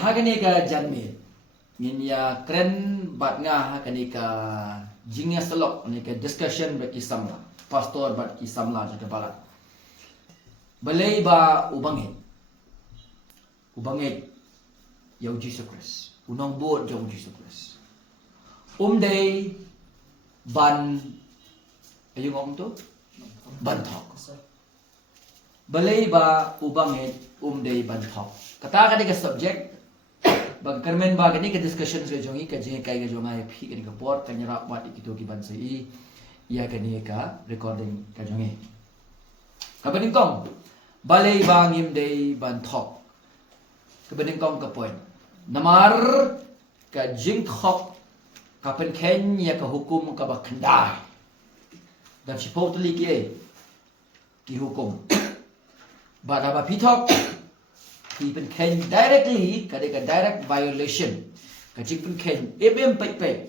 Hagani ka janmi. Ngin ya keren bat nga hagani ka jingnya selok ni ka discussion baki samla. Pastor bat ki samla jaga balat. Balai ba ubangit. Ubangit yau Jesus Christ. Unang buot yau Jesus Christ. Day ban ayung om tu bantok. Balai ba ubangit day bantok. Kata ka subject bag kermen ba gani ka discussion sa jongi ka jing kai ga jongai phi ka port ka nyara wat ikito ki ban sai iya kani ka recording ka jongi. Kabaning kong balai ba ngim day bantok. Kabaning kong ka point. Namar ka jing thok ka pen ken ya ka hukum ka ba khandai. Dan supposedly ki hukum. Ba ba pithok Even can directly kadang direct violation. Kajipun can ibem pai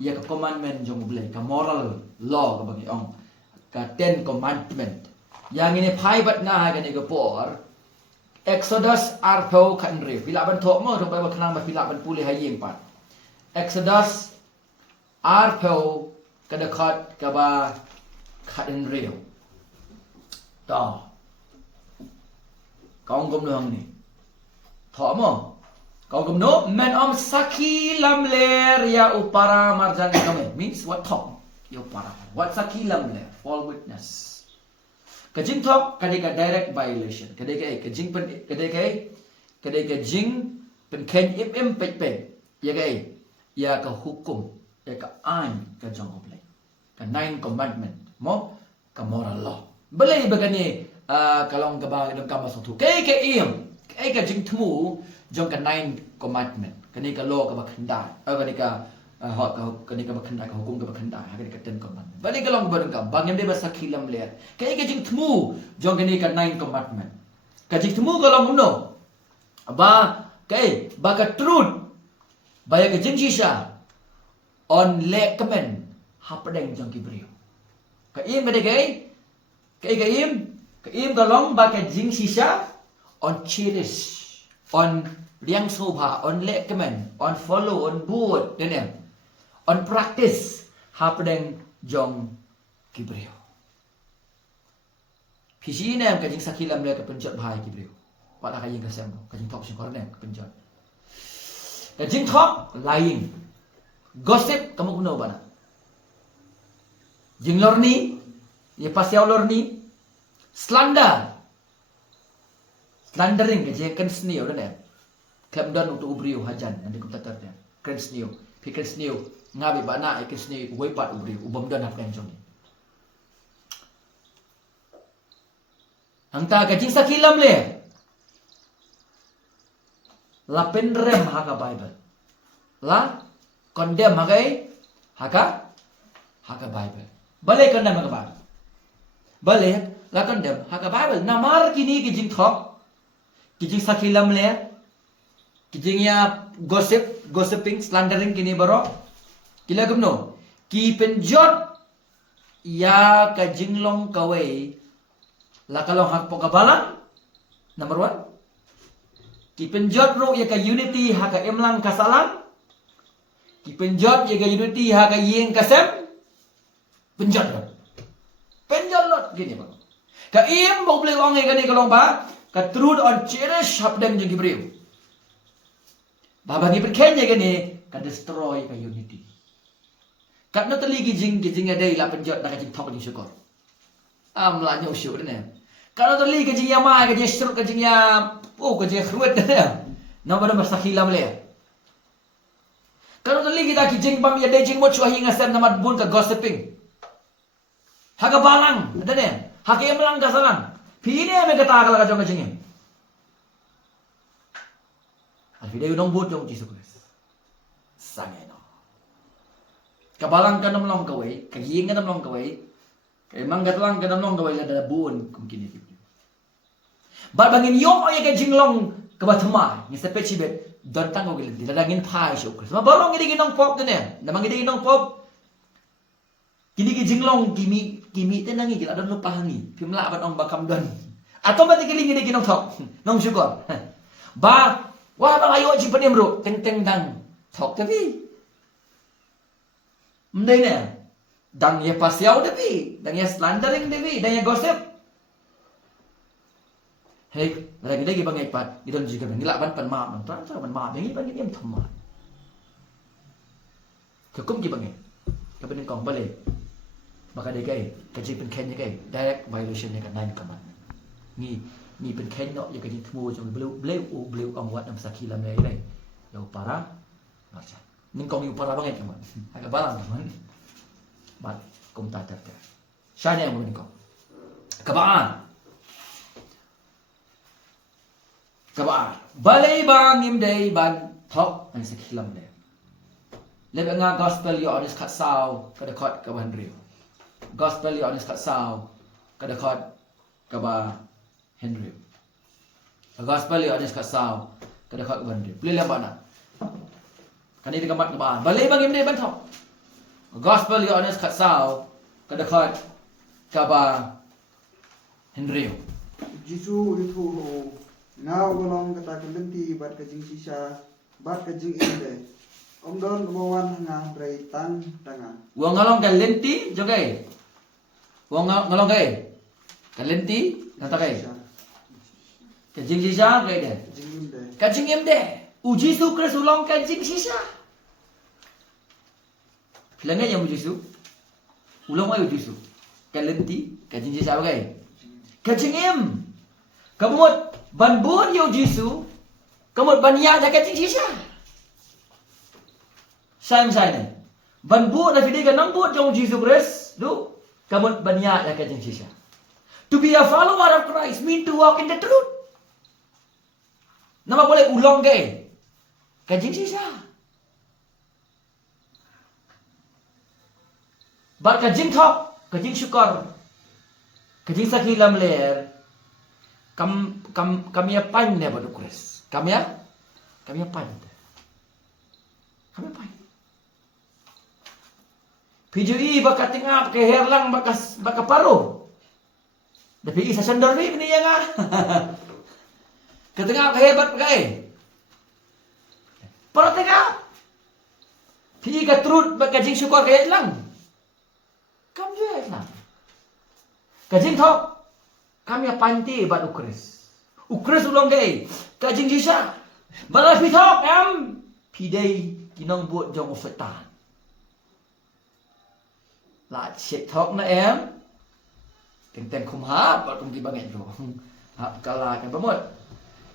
ya ka commandment jong boleh ka moral law ka bagi ong ka 10 commandment. Yang ini pai bat nga ka ni por Exodus artho kan re pila ban thok mo ro ba khnang ba pila ban puli hayeng pat. Exodus artho kada khat ka ba khaden re. Ta Kaung gom no ni Thọ mo Kau gumno men om saki lam ler ya upara marjan kame means what thok ya upara what saki lam ler fall witness kajing thok kadika direct violation kadika kajing pen kadika jing pen ken im pe ya ka hukum ya ka ain ka jong oble ka 9 commandment mo ka moral law belai bagani kalong ka ba dong ka masuk tu kai ka jing tmu jong ka 9 commandment kani ka law ka bakhandai kani ka kani ka bakhandai ka hukum ka bakhandai kani ka 10 commandment bali ka long barang ka bangem de basa khilam ler kai ka jing tmu jong kani ka 9 commandment ka jing tmu ka long no ba kai ba ka truth ba ya ka jing shisha on le command hapadeng jong kibriu ka im de kai ka im ka long ba ka jing shisha on cherish on liang sobha on lekman on follow on board then on practice hapadeng jong kibriyo phisi nem ka jing sakilam le ka penjot bhai kibriyo pada ka ying ka sem ka jing thok sing korne ka penjot ka jing thok lying gossip kamu kuno bana jing lorni ye pasiau lorni slandering ke je kan sneo dan klem dan untuk ubriu hajan nanti ku tatar dia kan sneo pikir sneo ngabe bana ikan sneo wei pat ubriu ubam dan hak jong angta ka jing sakilam le la pendrem haka bible la condemn haka bible balik condemn haka bible balik la condemn haka bible namar kini ki jing thok kijing sakilam le kijing ya gossiping slandering kini baro kila gumno ki penjot ya ka jinglong kawai la kalong hak pokabalang number 1 ki penjot ro ya ka unity ha ka emlang kasalang ki penjot ya ka unity ha ka yeng kasem penjot lot gini bang ka im bo boleh long ka ni kalong ba ka truth on cherish hapdem jeng gibriu bagi perkenya gani ka destroy ka unity kat na tali gijing ada ila penjot na kajing thok ni syukur la nyu syu ne ka na tali gijing ya ma ka je struk ka jing ya ka je khruet ne na ba masakhila mle ka na tali kita gijing bam ya de jing mo chua hinga sem na mat bun ka gossiping haga balang ada ne haga emlang ka salang Pini ame kata kalau kacau kacingnya. Alfida yudong buat jong Jesus Christ. Sangai no. Kabalang ka namlong kawai, kagiyeng ka namlong kawai, emang gatlang ka namlong kawai ada buon kumkini gitu. Barbangin yung oya ka jinglong kabatma, ni sa pechibet, dontang ko gilan, diladangin pa Jesus Christ. Mabalong gini ginong pop din eh. Namang gini ginong pop. Kini ki jinglong kimi tenangi kita don lupa hangi pimla ban ong bakam don atau mati kiling gini nong thok nong syukur ba Wah bang ayo ji penim ro teng dang thok tapi. Mendai ne. Dang ye pasiau tapi, dang ye slandering tapi, dang ye gossip. Hei, lagi bang ipat, idon juga bang ngilak ban pan ma, ban ma, bang ban em thầm ma. Kekum ki bang. Kepen kong balik. Maka dia kay, kaji pen ken kay, direct violation ni kan 9 commandment. Ni pen ken no, ya kaji temu jong bleu ang wat nam sakila me ai. Yo para, marcha. Ning kong yu para banget teman. Agak balang teman. Bat kum ta ter. Sya yang ning kong. Kabaan. Balai bang im dei ban thok an sakilam le. Lebe nga gospel yo onis khat sao kada khot ka ban riu. Gospel yo onis khat sao kada khot ka ba Henry. Gospel yo onis khat sao kada khot ka ban riu. Play ba na. Kani di kamat ba. Balai bang im dei ban thok. Gospel yo onis khat sao kada khot ka ba Henry. Jisu itu ngau golong kata kelenti bat kajing sisa bat kajing inde om don bawan nga braitan tanga wong ngalong kalenti jogai wong ngalong kai kalenti nata kai kajing sisa kai de kajing inde uji su kres ulong kajing sisa lenga yang uji su ulong ai uji su kalenti kajing sisa bagai kajing em kamut ban buat yo Jisu, kamut ban ya jaga sisa. Sai. Ban buat na fidi ka nang buat jong Jisu Christ, do kamut ban ya jaga sisa. To be a follower of Christ mean to walk in the truth. Nama boleh ulong ke? Kajing sisa. Bat kajing thok, kajing syukur. Kajing sakilam ler. Kami pan ne badu kres. Kami pan. Pijui baka tingap ke herlang baka paro. Tapi isa sandor ni ya nga. Ketengap ke hebat pakai. Paro tengap. Pi ka trut baka jing syukur ke lang. Kam je lang. Kajing thok kami panti bat ukres. Ukres ulong gay. Kajing sisa. Bala pitok am. Pidei kinong buat jong ufetan. La cek tok na em. Teng kumhap bat kum gibangen jo. Hap kala kan pamot.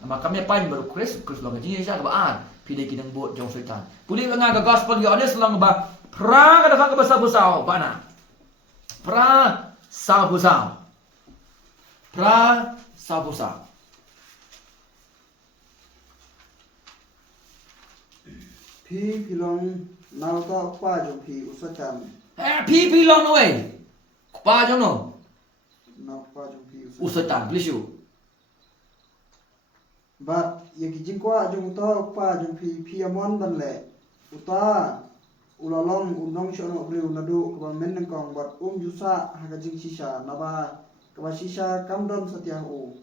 Nama kami pan baru ukres ulong kajing sisa kabaan. Pidei kinong buat jong ufetan. Puli nga gospel yo honest lang ba. Pra kada ka basa busao bana. Pra sa busao. Pra sabusa. Pi pilong nau ta pa jong pi usatan Pi long no way. Pa jong no. nau pa jong pi Usatan please you. bat yaki jingkwa jong ta pa jong pi amon ban le uta ulalong unong shono breu nadu ko men nang kong bat yusa haga jing sisa naba kaba sisa kamdon satiang u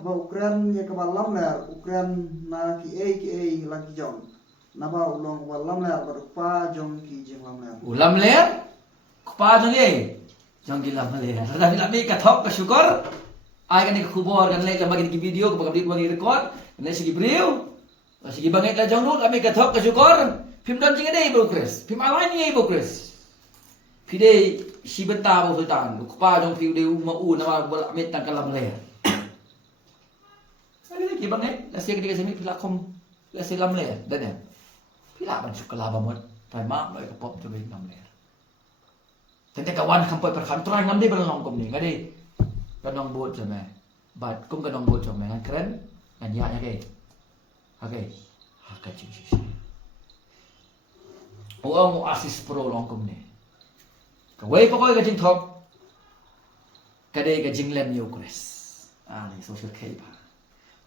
haba ukran ya kaba lamler ukran na ki a lagi jong naba ulong wa lamler berpa jong ki jeng lamler Ulam ler. Pa jong ye. Jong gilam ler. Tapi lami kathok ka syukur. Ai kan kubor kan lek bagi ki video ko bagi record. Kan segi breu. Segi banget la jong nu lami kathok ka syukur. Phim don jing ade ibu Chris. Phim alai ni ibu Chris. Pide si benta bo sultan. Pa jong pi de u na bola met tang kalam ler. Ani lagi banget. Lasi ketika sini pila kom lasi lam ler. Dan ya. Pila ban syukur la bamot. Tai mak noi ka pop coba lam ler. Tente kawan kampai perkantoran ngam di belong kom ni. Ngade kanong buat sama. Bat kum kanong buat sama ngan keren ngan ya ke. Okay. Haka cici. Uang asis pro long kom ni. Kawai pokoi ka jing thok. Kade ka jing lem yo Chris. Ni social care pa.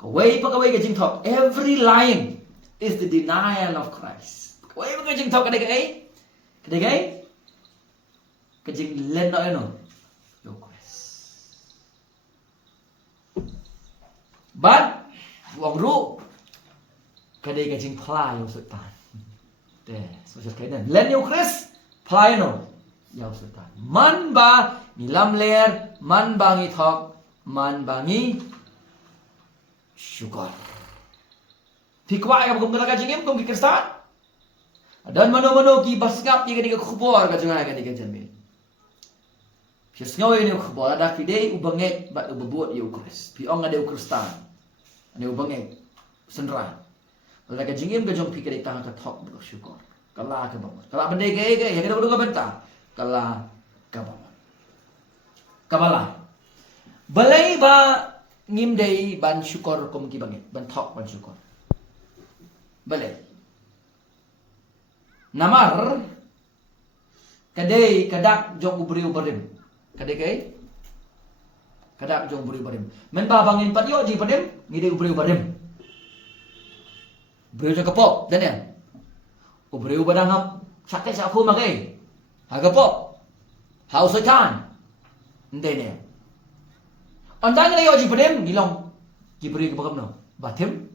Kawai ka jing thok. Every line is the denial of Christ. Kawai ka jing thok kade ka ai. Kade ka ai. Ka jing lem no ano. Yo Chris. But wang ru kadai ka jing pla yo sultan te so so kai nan len yo Chris pla no yo sultan man ba ni lam ler man ba ngi thok man ba ngi syukur pikwa ya bukum ka jing em kum ki Kristan dan mano-mano ki basngap ni kadai ka khubor ka jangan kadai ka jamil Pisngau ini khubor ada fidei ubangek bat ubabut ya Chris pi ong ada Kristan ane ubangek senra la ka jingim ka jong pikir tang ka thok bersyukur kala ka bangun kala bende ke ya ka ka benta kala ka bangun kabala balai ba ngim dei ban syukur kum ki bangit ban thok ban syukur balai namar kadai kadak jong ubri ubarim kadai kai kadak jong ubri ubarim men ba bangin patio ji padim ngide ubri ubarim Beriu jang kapok, dan ya. Beriu badang hap sakit sakhu makai. Ha kapok. Ha usaitan. Ndai ne. Andang le yo ji pedem gilong. Ji beri ke bakam no. Batem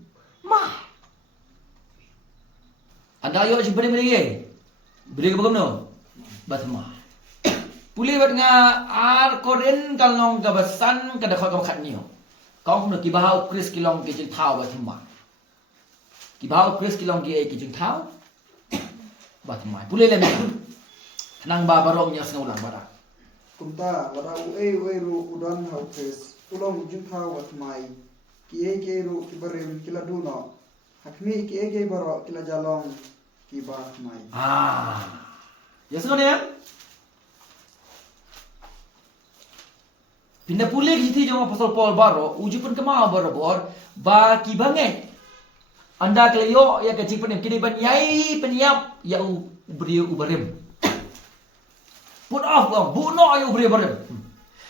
ma. Anda yo ji pedem ni. Beri ke bakam no. Batem ma. Puli bat nga ar koren kalong gabasan kada kha khat ni. Kong no ki bahau Chris kilong ke jin thau batem ma. Ki bahau Chris kilong ki ki jing thau bat mai pule le nang ba barong nya snau lang bara kumta wara ue ru udan hau Chris ulong jing thau wat mai ki ru ki barem kila duno hakmi ki baro kila jalong ki ba mai ya snau ne pindah pule ki thi jong pasal Paul baro uji pun kemau baro bor ba ki banget anda kelayo ya kecil penim kini ban yai peniap ya ubri ubarim put off bang buno ya ubri ubarim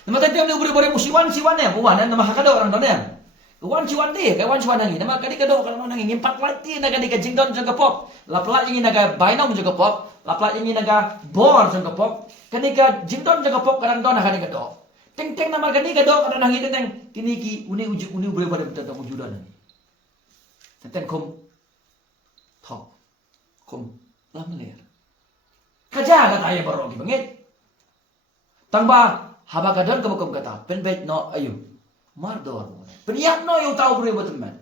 nama tadi dia ubri ubarim siwan ya buan nama hakado orang dona wan siwan deh kawan siwan nangi nama kadi kado kalau nangi ngimpat lati naga di kajingdon jaga pop laplat ini naga bainong jaga pop laplat ini naga bor jaga pop kadi ka jingdon jaga pop kadang dona kadi kado teng nama kadi kado kadang nangi teng kini ki uni ubri ubarim tentang wujudan nangi Tenten kum thok kum lam ler kaja kata ayah baru lagi bangit tangba haba kadon kum kata penbet no ayu mardor peniap no yang tahu beri beteman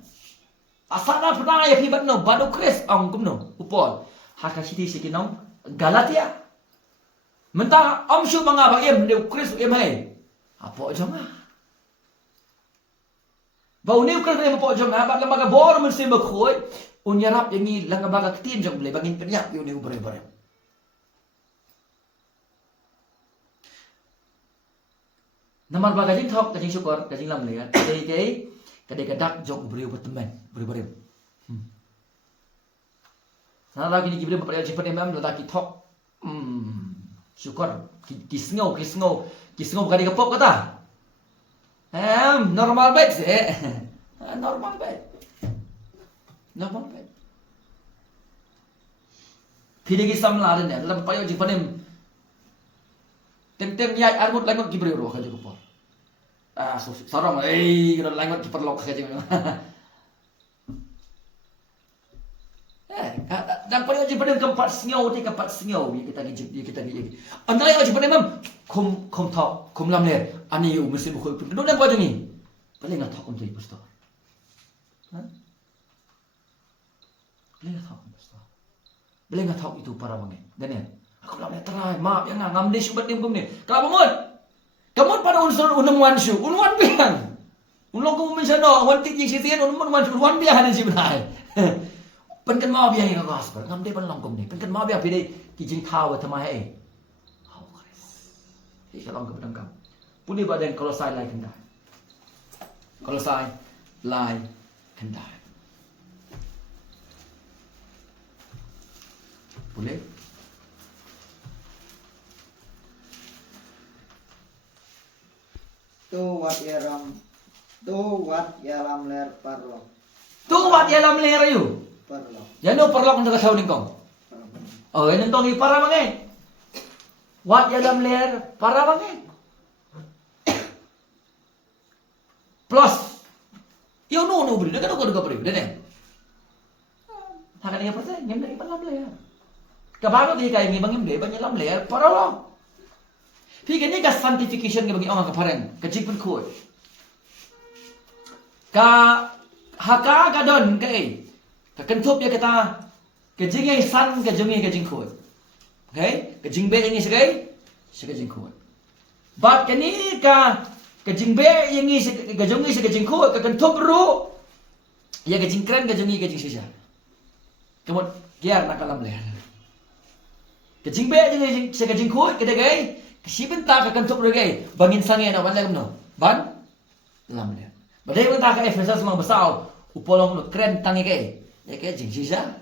asana pernah ya pibat no badu Chris ong kum no upol haka siti sikinong Galatia mentang om syu mangaba em de Chris em hai apa joma Bau ni kan dia mepok jong abak lembaga bor mesti berkhoi unyarap yang ni lembaga ketin jong boleh bangin penyak yo ni ubare-ubare. Namar baga jing thok kajing syukur kajing lam le kadai kadak jong ubare berteman ubare-ubare. Sana lagi ni gibre berpercaya simpan emam lagi thok syukur kisngau kadai kapok kata normal bed sih. Normal bed. Pilih kisam lain ya. Dalam payo jika panem tem ya armut langot gibre roh kaje kupor. Sarong kita langot kiperlok kaje. Dan payo jika panem keempat sengau kita gijib. Andai aja panem kum thok kum lam le ani u mesti bukhoi pun do dan pa ni paling thok kum jadi pastor paling thok pastor paling thok itu para wangi dan ya aku lam le terai maaf yang ngam ni syubat kum ni kalau kamu pada unsur unwan biang unlong kum menjano wan ti ji sien unwan biang ni sebenarnya penkan mau biang yang gospel ngam de pan long kum ni penkan mau biang pidai ki jing thau thamai Kalau ke pedangkam. Puli badan kalau saya lai kendai. Kalau saya lai kendai. Boleh? Tu wat yaram ler parlo. Tu wat yaram ler ayu. Parlo. Jano perlok untuk kasau ningkong. Oh, ini ningkong ipara mangai. Wat yalam ler para bangai. Plus, yo no beri, dekat beri, dene. Haka ni persen ngem dei lam le. Ka bago ti kai ngi bangim dei bang lam le paralo. Pi kan ni ka sanctification ke bagi orang ka pareng, ka jipun khoi. Ka haka ka don ke ka kentup dia kata ke jingai san ke jungi ke jingkhoi. Okay? Ke jingbe ini segai segai jingkhoi. Bat ke ni ka ke jingbe ini ke jungi segai jingkhoi ka kentup ru ya ke jingkren ke jungi ke jingsisa. Kemudian giar nak kalam le. Ke jingbe ini segai jingkhoi ke degai ke sibenta ka kentup ru gai bangin sange na wan le no. Ban lam le. Badai benta ka Efesus mang besau upolong lu kren tangi ke. Ya ke jingsisa.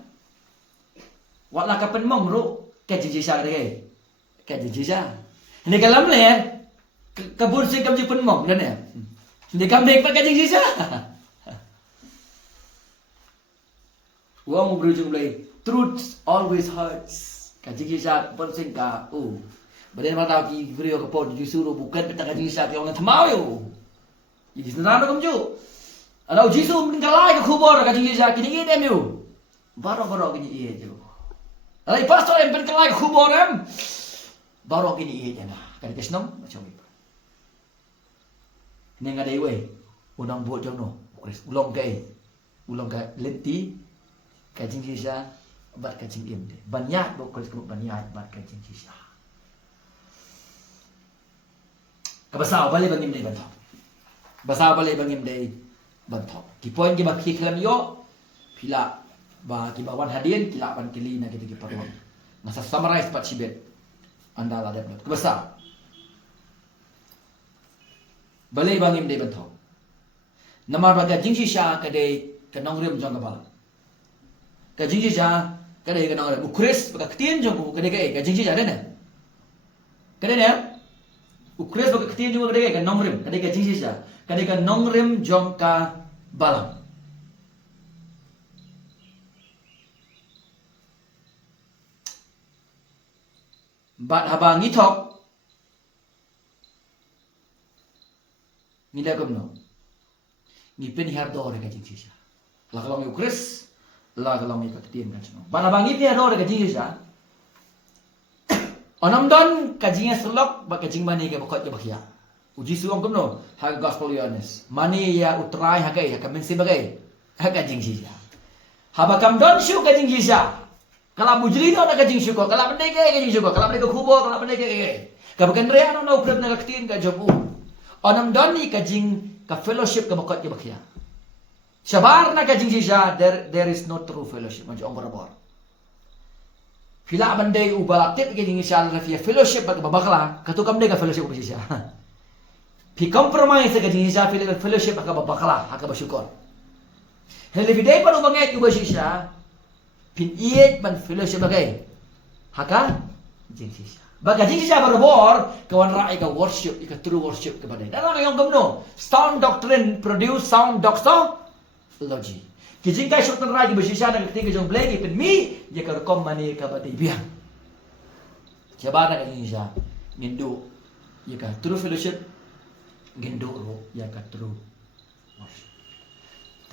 Wala ka penmong ru ke jingsisa ke. Ke jingsisa. Ni kalam le kabur sing kam ji penmong dan ya. Ni kam dek pa ke jingsisa. Wong berujung lay truth always hurts. Ka jingsisa pun sing ka Badai mata ki video ka pod disuruh bukan petang ka jingsisa ke orang thamau yo. Jadi senang kam ju. Alau Jisu meninggalai ke kubur ka jingsisa kini dem yo. Baro-baro kini iya jo. Alai pastor yang meninggalai ke kubur em. Baro kini iya jana. Kan kesnom macam itu. Ni ngadai we. Unang buat jono. Ulong ka lenti ka jingsisa bat ka jingim de. Banyak bo kris banyak bat ka jingsisa. Kabasao balik bangim de bantok. Basao balik bangim de bantok. Ki poin ki ba ki kelam yo pila ba ki bawan hadin kila ban kili na kita ki parwan. Masa summarize pat sibet. Anda lah dapat. Kabasao. Balik bangim de bantok. Nama baga jingsisa ka de ka nongrim jong ka bal. Ka jingsisa ka de ka nongrim ukris baga ktien jong ka de ka jingsisa de na. Ka de na. Ukris baga ktien jong ka de ka nongrim ka de ka jingsisa. Ka de ka nongrim jong ka balang. Bat haba ngitok ngida kumno ngipin hardo re ka jingsisa. La kalau mi ukris la kalau mi ka ktien kan sino. Bat haba ngipin hardo re ka jingsisa. Onam don ka jingas sulok ba ka jingmani ka bakot ka bakhya. Uji suong kumno ha gospel honest. Mani ya utrai ha kai ha ka mensi bagai ha ka jingsisa. Haba kam don shu ka jingsisa. Kalau bujli do na ka jingsisa ko, kalau bende ka jingsisa ko, kalau bende ka kubo, kalau bende ka ka bakan rea no no krep na ka ktien ka jobu. Onam don ni ka jing ka fellowship ka bakot ka bakhya. Sabar na ka jingsisa there is no true fellowship macam orang bor. Fila bandai ubah tip ke jingsisa la fia fellowship ba babakla ka tu kam de ka fellowship ka jingsisa. Pi compromise ka jingsisa fellowship ka babakla ha ka bersyukur. Hele vidai pa ubanget ubah jingsisa pin iet ban fellowship bagai haka jingsisa. Baga jingsisa berbor kawan rai ka worship ka true worship kepada. Dan orang yang gemno sound doctrine produce sound doxology. Kijingkai syukur rai bersisa dan ketika jong blegi pin mi dia ka rekom mani ka bati biang. Jabana ka jingsisa ngindu ya ka true fellowship ngindu ro ya ka true worship.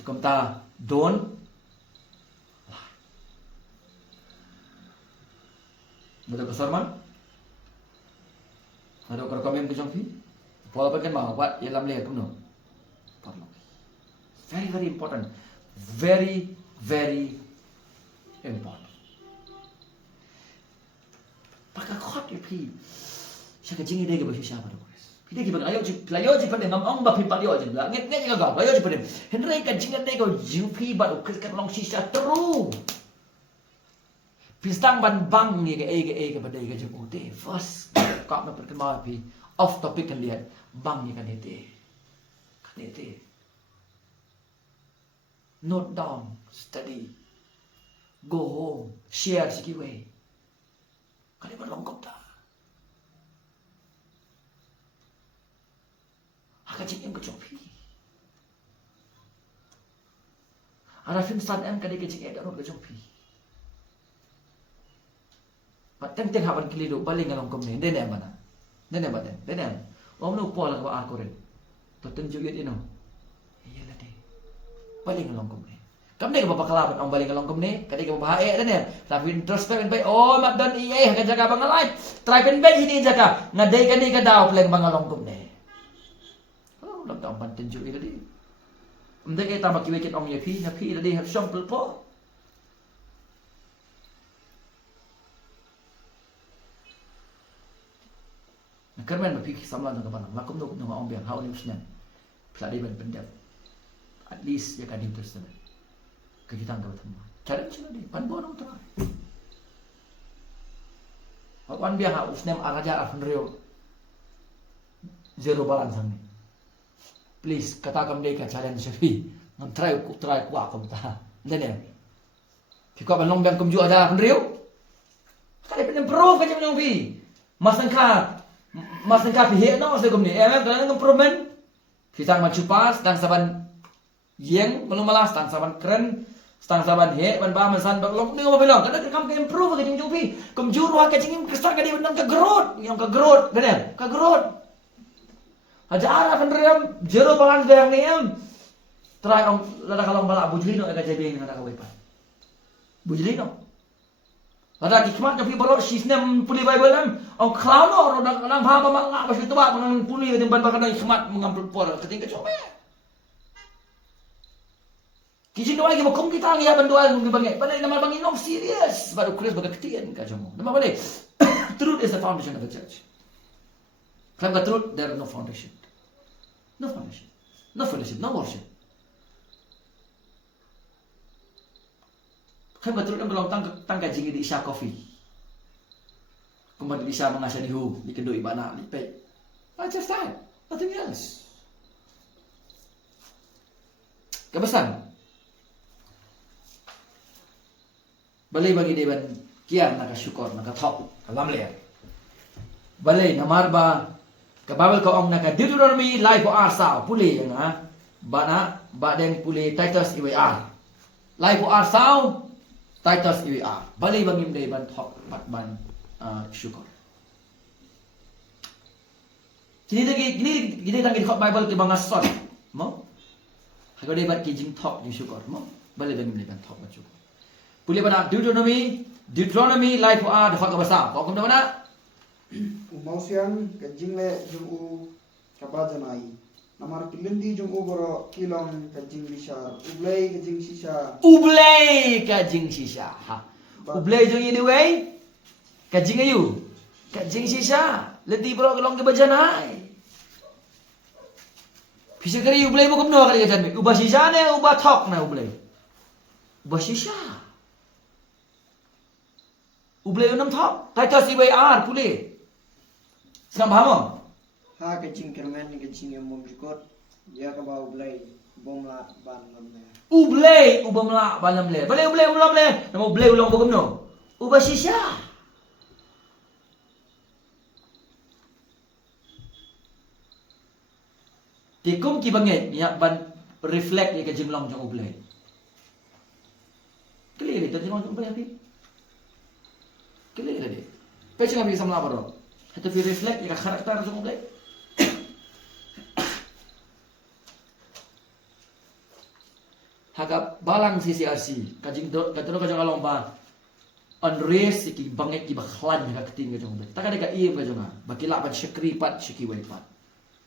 Tukum ta don betul ke sermon? Ada kau komen ke jongpi? Pola bagian mau buat ia lam lihat kuno. Very very important, very very important. Pakai kot ipi. Saya kecing ide ke bagi siapa tu? Ide ke bagi ayo ji pada ngam bapi pali ayo ji lah. Nget juga ayo ji pada. Henry kecing ide ke jupi baru kerja long sisa terus. Pistang ban bang ni ke pada ke jemput deh. First kau nak perkenal api off topic kan lihat bang ni kan itu. Note down, study, go home, share sikit way. Kali berlongkop tak? Agak cik em kecopi. Ada film start em kali kecik ada orang kecopi. Teng haban kilido baling ngalong komne dene mana dene baden dene om no pola ka arkoren to tunjuk yet ino iya la de baling ngalong komne Kamne ka papakalaban ang baling kalong kamne, kadi ka bahae dan ya. Tapi introspect ben oh mak dan iye ka jaga bangalay. Try ben hini jaga ngaday kani ka daw pleng bangalong kamne. Oh, lam ta pantin ju tadi. Umde kita makiwikit ong yapi, napi tadi har sampel po. Kermen mapikir samlan ng kapanang lakom do ng ong biang haw ni musnan. Pladi ben pendap. At least ya kan interest na. Kejutan ka betama. Challenge na di panbo nang try. Awan biang haw usnem araja afn reo. Zero balance ni. Please kata kam dei ka challenge fi. Ngam try ku ako ta. Then ya. Kiko ban long biang kum ju ada afn reo. Kali pen improve ka jam fi. Mas nangka pihak no saya kumni. Kadang improvement. Kita maju pas tang saban yeng belum malas tang saban keren tang saban he ban ba masan bak lok ni mo belong. Kadang kam ka improve ka jing jupi. Kum juru ka jing kesta ka di benang ka growth. Yang ka growth benar. Ka growth. Aja ara kan rem zero balance yang ni try ong lada kalong bala bujli no ka jadi ngada ka wepa. Bujli no. Ada hikmat tapi baru sistem puli Bible kan, orang kelano orang faham apa nggak pas itu bah mengang puli tempat bahkan hikmat mengambil por ketingkat coba. Kijin doa kita kong kita ngiya bandoa ngi bangai, balai nama bangi nom serious baru kulis bagai ketian kajomo. Nama balai truth is the foundation of the church. Kalau nggak truth there is no foundation, no foundation, no fellowship, no worship. Kan betul kan belum tangga jingi di Isya Coffee. Kemudian bisa mengasah di hu, di kedua ibana, di pay. Just that, nothing else. Kebesan. Balai bagi dewan kian nak syukur nak thok alam le. Balai namar ba kababel ko ong nak Deuteronomy life arsa puli yang bana badeng puli Titus IWR. Life arsa Titus IWR. Balai bangim day ban thok pat ban syukur. Gini tangi thok Bible ke bangas sot. Mo? Hago day ban kijing thok ni syukur. Mo? Balai bangim day ban thok ban syukur. Puli bana Deuteronomy life ar thok ka basa. Ko kum mana? Umausian ke jingle jung u kabajanai. Namar kilindi jung u boro kilong ke jing bisar. Ublay ke jing sisa. Ublay ka jing sisa. Ha. Ublay jung ini way. Ka jing ayu. Ka jing sisa. Ledi bro kelong ke bajanai. Bisa kari ublay mo kumno kali ka janmi. Uba sisa ne uba thok na ublay. Uba sisa. Ublay unam thok. Titus IWR puli. Senang paham mo? Ha ke jing kermen ke jing yang memikut ya ke bau blay bomla ban lamne. Ublay ubamla balam le. Balai ublay ulam le. Nama ublay ulam ko kumno. Uba sisa. Tikum ki banget ya ban reflect ya ke jimlong jong ublay. Clear itu jimlong jong ublay api. Clear dia. Pecah api sama lapor. Itu fi reflect ya karakter jong ublay. Hagap balang CCRC kajing kadro kajang alomba unrace ki banget ki bakhlan ka keting kajong ublay. Taka deka iya kajong bakila pan syakripat syikiwai pat.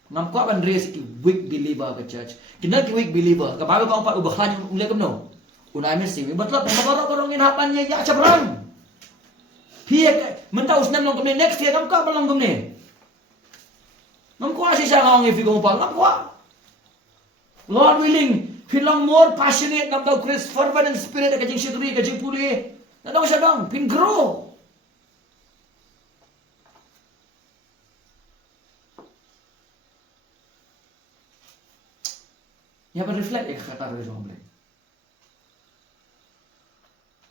Ngam ko ban race ki weak believer ke church. Kina ki weak believer. Ka bago ka pat ubahlan yung ulay kamno. Unay mi si batlap magaro karong inhapan niya ya chabrang. Piye menta usnam long kamne next year kam ka balong kamne. Ngam ko asi siya ngong ifi ko pa ngam ko. Lord willing, pinlang more passionate nam daw Chris fervent and spirit ka jing shitri ka jing puli. Na daw siya dong pin grow. Ya reflect ya kata dari jong blay.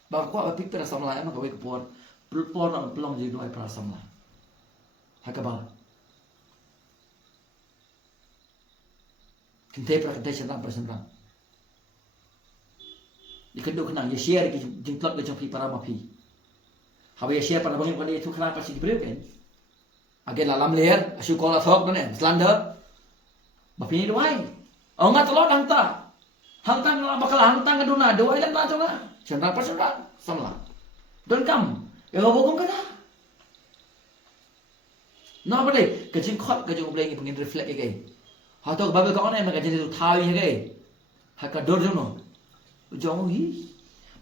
Baru ko apik tera samla ano kawai kepor nang pelong jadi doai para samla. Hakabal. Kinte pra kinte senang bersenang. Ikendu kenang ya share ki jingklak ke jong para mapi. Hawa ya share para bangin kan itu kenapa sih dibreu kan? Age lalam leher asyukol athok dan slander. Mapi ni doai. Oh ngat telon hang ta. hang tang bakal hang tang kaduna do ilan la jonga chandra pasandra samla don kam e go bogum kata no bade ka jing khot ka jong bleng pengin reflect ke ha to ba ka onai ma ka jing thawi ke ha ka dor jono jong hi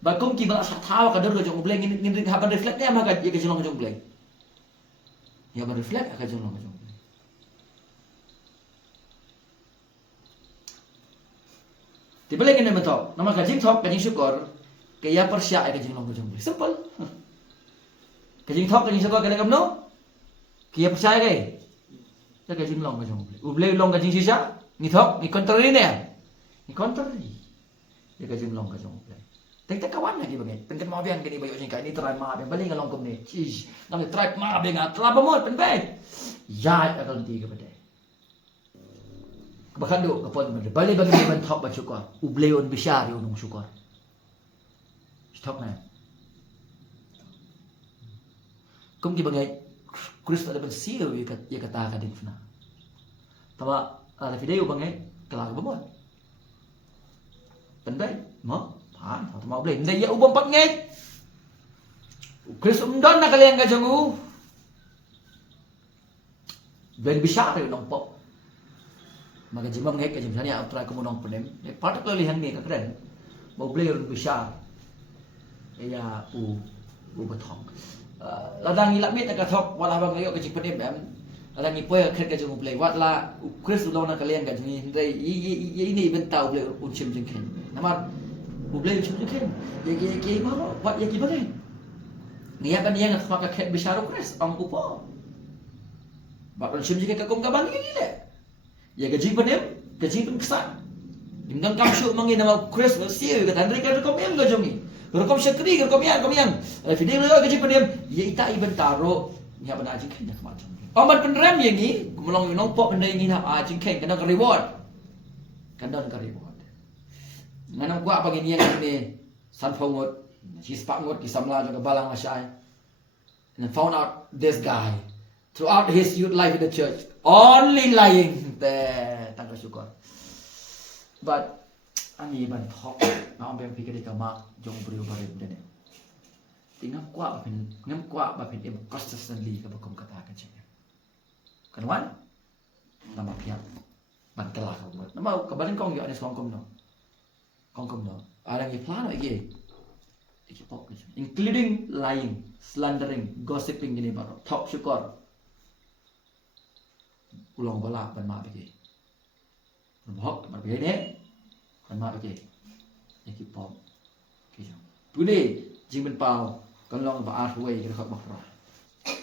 ba kom ki ba sa thawa ka dor ka jong bleng ngin ha ba reflect ya ma ka ye ka jong bleng ya ba reflect ka jong bleng thì balik ini betul. Nama kajing thok, kajing syukur, kaya persya kajing long kajing beli. Simple. Kajing thok, kajing syukur kaya kamno, kaya persya kaya. Saya kajing long kajing beli. Ublay long kajing sisa, ni thok, ni contrary ni. Ni contrary. Dia kajing long kajing beli. Tek kawan lagi bagai. Tengkan mau biang kini bayu singkai ni try ma biang balik ngalong kum ni. Cish, ngambil try ma biang telah pemot penbay. Ya akan tiga pada. Bahkan duk kapon man bali bagi ban thok ba syukur ublay on bisyar yo nung syukur stok na kum ki bangai Kristo ada ban siu ya kata ka din fna tawa ada video bangai kelar bemot pendai mo pan ta mau blay ndai ya ubom pat ngai Kristo mdon na kalian ka jangu ben bisyar yo nung pok maka jimam ngek ke jimsani au try kumunong penem particularly hang ni ka kren mau beli run besar ya u bathong ladang ilak mit ka thok wala bang ayo ke jing penem am ladang ni poy kret ka jung beli wat la Chris lo na kalian ka jing ndai ini bentau beli un chim jing ken namar u beli chim jing ken ye ma wat ye ki bagi ni ya kan yang ka kret besar Chris ang upo bakal chim jing ka kum ka bang ni le ya gaji penem, gaji pun kesan. Dengan kamu syuk mangin nama Chris bersiu kata Andre kan rekom yang gajongi. Rekom syakri rekom yang. Video lo gaji penem, ya ita iban taro ni apa nak jingken nak macam. Amat penerem yang ni, kumulong yung pok benda yang ni nak jingken kena reward. Kena reward. Nganam gua apa gini yang ni sanfongot, sispangot kisamla juga balang masyai. And found out this guy throughout his youth life in the church only lying. Tangga syukur. But ani ban thok na om bem pikir ka ma jong brio bare benda ni. Tingam kwa ngam kwa ba pin em consistently ka bakom kata ka cik. Kanwan nama piak ban telah ka buat. Nama ka balin kong yo anes kongkom no. Kongkom no. Ada ni plan lagi. Iki pop ka including lying, slandering, gossiping gini baru. Thok syukur. Ulang bala ban ma bagi. Hok ban bagi ni. Ban ma bagi. Iki pop. Ki jong. Pune jing ben pau kan long ba ar huai ka khot bakra.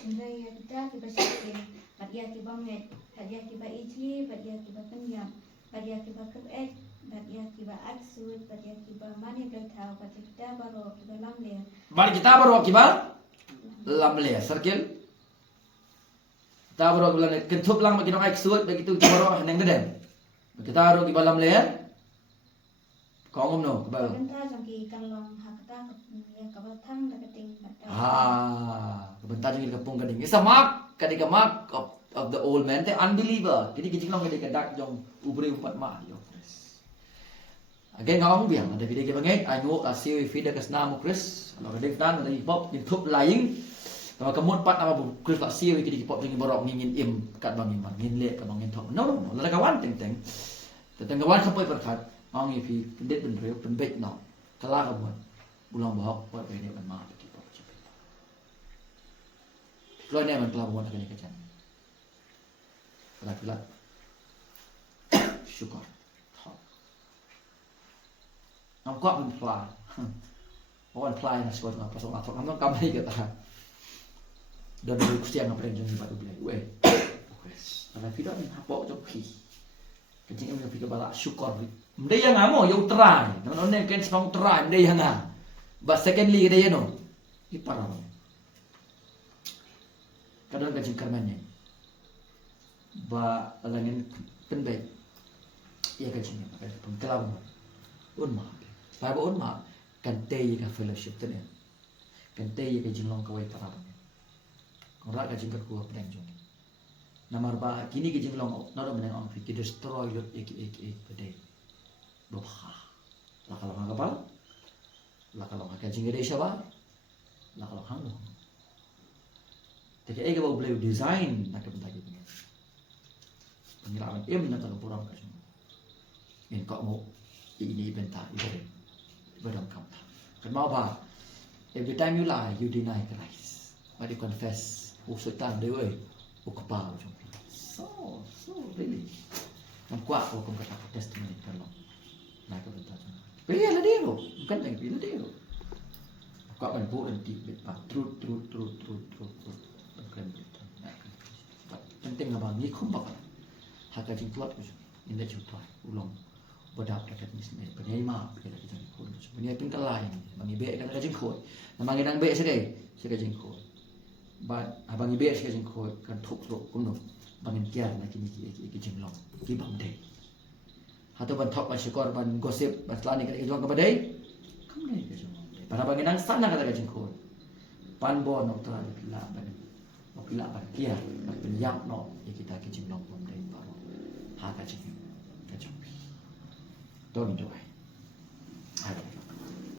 Ndai kita kita syukur. Badia kita banget. Badia kita iji, badia kita penyam. Badia kita kebet, badia kita aksud, badia kita mani bertau, badia kita baru kita lamle. Bari kita baru kibar lamle circle. Kita baru bulan kentup lang bagi orang aksud begitu kita baru heneng den. Kita baru di balam leher. Kau ngom no kebal. Kita jangki kan long hak kita ya kabel tang dak ting batau. Kebentar jengil kepung kading. Isa mark kading ka mark of the old man, the unbeliever. Jadi kijing long kading kadak jong ubri umat ma yo. Again ngawang biang ada video ke bangai ayo asiu video ke senam Chris. Kalau kading tan ada hip hop YouTube lying. Kalau kemud pat apa Chris tak siu iki di pop jeng borok ngingin im kat bang iman ngin le kat bang thok. No. Lada kawan teng. Teng kawan sampai perkat. Mau ngi pi pendet ben reu penbet no. Kala ka buat. Ulang bahok buat video ban ma di pop. Lo ni man pelah buat kini kacan. Pelah syukur. Ngam kuat pun pelah. Orang pelah nak sekolah ngam pasal ngam ngam kam ni kata. Dan dari kusian ngam pernah jadi batu bilang. Weh. Kalau tidak ni apa jauh pi. Kecing ni fikir balak syukur. Menda yang ngamo yang terai. Nonne kan sepang terai menda yang ngam. But secondly kita ya no. Iparah. Kadang kecing kermannya. Ba alangin penbet. Ia kecing ni pakai pengkelam. Unma. Pai ba unma kan tei ka fellowship tu ni. Kan tei ka jinglong kawai tarap. Orang kecing kerku apa yang jong. Namar ba kini ka jinglong nado menang ang fikir destroy your eki pada. Bapa. La kalau hang kapal. La kalau hang jing gede siapa? La kalau hang lo. Tapi ega bawa beli design nak bentar gitu. Pengilaman nak kalau kurang kasih. Ini kau mau ini bentar itu berang kamu. Kenapa apa? Every time you lie, you deny Christ. But you confess, setan dia, kapal macam. So really. Kuat kalau kau kata testimony kalau nak bentar. Pilih lah dia lo, bukan yang pilih dia lo. Kuat kan bukan di truth. Bukan betul. Penting abang ni kumpak. Hak ajin kuat macam. Ini juta ulang. Badak dekat ni sendiri. Penyai maaf kita kita jengkol. Penyai pun lain. Bangi be kan kita jengkol. Namang nang be sedai. Saya jengkol. Abang be saya jengkol kan thuk kuno. Bangin kiar nak kini jenglong. Ki bang dei. Atau ban thok ban syukur ban gosip ban selani kita jual kepada dei. Kamu dei ke semua. Para bangin nang sana kita jengkol. Pan bon nok telah dipilak ban. Pilak ban kiar ban penyak nok kita jenglong pun dei baru. Hak ajin. Kacau. Don't do it.